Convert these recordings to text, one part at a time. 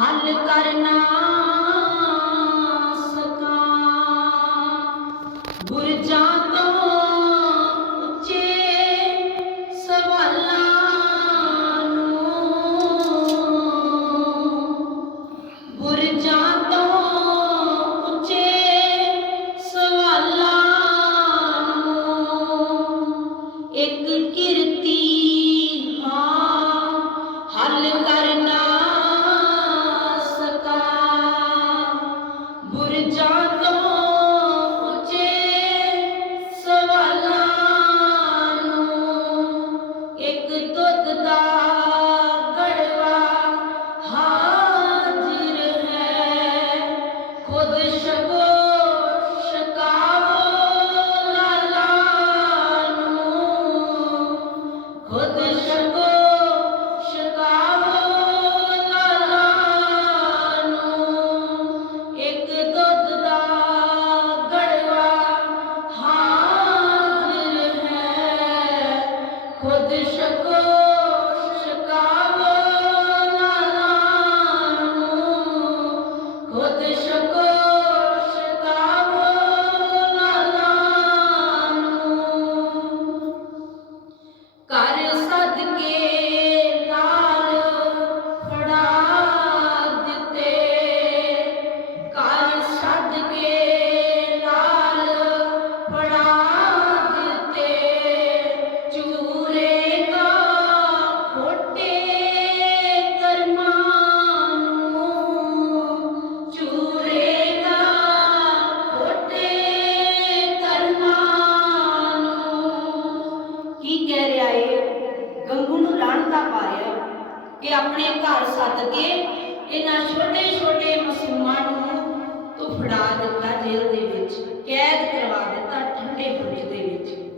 ਹੱਲ ਕਰਨਾ। ਕਿ ਆਪਣੇ ਘਰ ਸੱਦ ਕੇ ਇਹਨਾਂ ਛੋਟੇ ਛੋਟੇ ਮਸੂਮਾਂ ਨੂੰ ਤੂੰ ਫੜਾ ਦਿੱਤਾ ਜੇਲ੍ਹ ਦੇ ਵਿੱਚ, ਕੈਦ ਕਰਵਾ ਦਿੱਤਾ ਠੰਡੇ ਬੁਰਜ ਦੇ ਵਿੱਚ।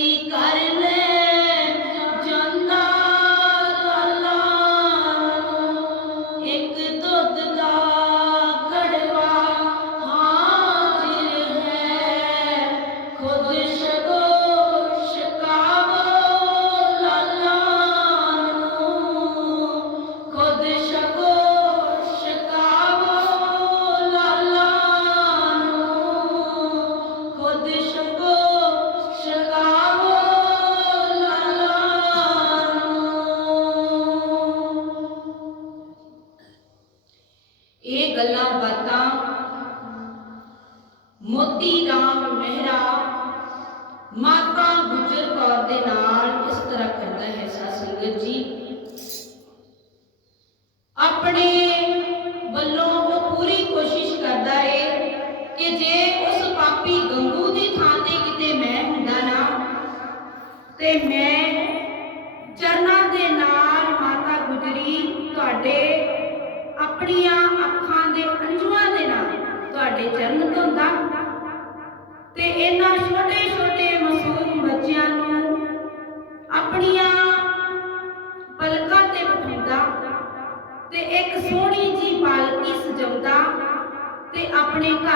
প্রতিকার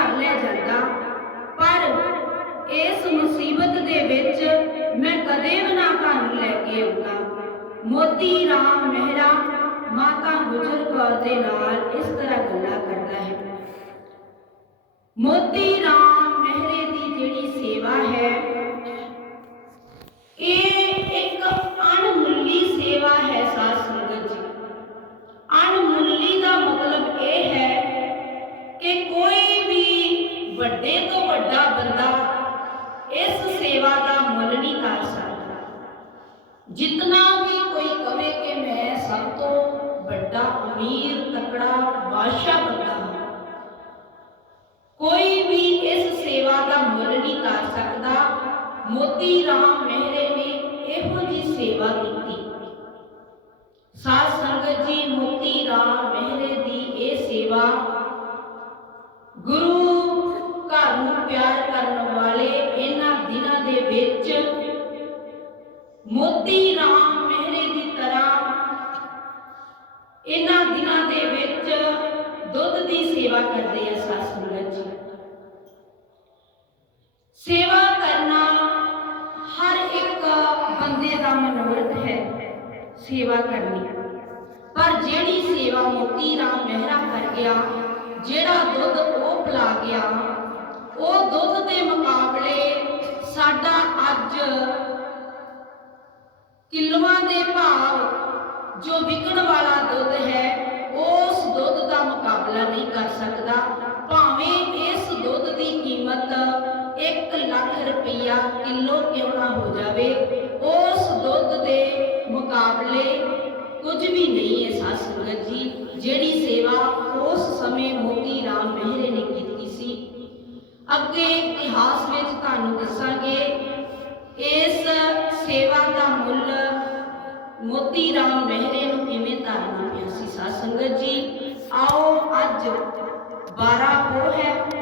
ਆਪਣੇ ਲੈ ਜਾਂਦਾ। ਪਰ ਇਸ ਮੁਸੀਬਤ ਦੇ ਵਿੱਚ ਮੈਂ ਕਦੇ ਵੀ ਨਾ ਤੁਹਾਨੂੰ ਲੈ ਕੇ ਆਉਂਦਾ। ਮੋਤੀ ਰਾਮ ਮਹਿਰਾ ਮਾਤਾ ਗੁਜਰ ਕੌਰ ਦੇ ਨਾਲ ਇਸ ਤਰ੍ਹਾਂ ਗੱਲਾਂ ਕਰਦਾ ਹੈ। ਮੋਤੀ ਮੋਤੀ ਰਾਮ ਮਹਿਰੇ ਨੇ ਇਹੋ ਜੀ ਸੇਵਾ ਕੀਤੀ। ਸਾਧ ਸੰਗਤ ਜੀ ਮੋਤੀ ਰਾਮ ਮਹਿਰੇ ਦੀ ਇਹ ਸੇਵਾ ਗੁਰੂ ਘਰ ਨੂੰ ਪਿਆਰ ਕਰਨ ਵਾਲੇ ਇਹਨਾਂ ਦਿਨਾਂ ਦੇ ਵਿੱਚ ਮੋਤੀ ਰਾਮ ਮਹਿਰੇ ਦੀ ਤਰ੍ਹਾਂ ਇਹਨਾਂ ਦਿਨਾਂ ਦੇ ਵਿੱਚ ਦੁੱਧ ਦੀ ਸੇਵਾ ਕਰਦੇ ਆ ਸਾਧ ਸੰਗਤ ਜੀ। ਸੇਵਾ ਕਰਨੀ। ਪਰ ਜਿਹੜੀ ਸੇਵਾ ਮੋਤੀ ਰਾਮ ਮਹਿਰਾ ਕਰ ਗਿਆ, ਜਿਹੜਾ ਦੁੱਧ ਉਹ ਪਿਲਾ ਗਿਆ, ਉਹ ਦੁੱਧ ਦੇ ਮੁਕਾਬਲੇ ਸਾਡਾ ਅੱਜ ਕਿਲੋਆਂ ਦੇ ਭਾਵ ਜੋ ਵਿਕਣ ਵਾਲਾ ਦੁੱਧ ਹੈ, ਉਸ ਦੁੱਧ ਦਾ ਮੁਕਾਬਲਾ ਨਹੀਂ ਕਰ ਸਕਦਾ। ਭਾਵੇਂ ਇਸ ਦੁੱਧ ਦੀ ਕੀਮਤ 1 ਲੱਖ ਰੁਪਈਆ ਕਿਲੋ ਕਿਉਂ ਨਾ ਹੋ ਜਾਵੇ ਉਸ ਦੁੱਧ ਦੇ ਮੁਕਾਬਲੇ ਕੁਝ ਵੀ ਨਹੀਂ ਹੈ ਸਾਧ ਸੰਗਤ ਜੀ। ਜਿਹੜੀ ਸੇਵਾ ਉਸ ਸਮੇਂ ਮੋਤੀ ਰਾਮ ਮਹਿਰੇ ਨੇ ਕੀਤੀ ਸੀ। ਅੱਗੇ ਇਤਿਹਾਸ ਵਿੱਚ ਤੁਹਾਨੂੰ ਦੱਸਾਂਗੇ, ਇਸ ਸੇਵਾ ਦਾ ਮੁੱਲ ਮੋਤੀ ਰਾਮ ਮਹਿਰੇ ਨੂੰ ਕਿਵੇਂ ਧਾਰਨਾ ਪਿਆ ਸੀ ਸਾਧ ਸੰਗਤ ਜੀ। ਆਓ, ਅੱਜ 12 ਪੋਹ ਹੈ।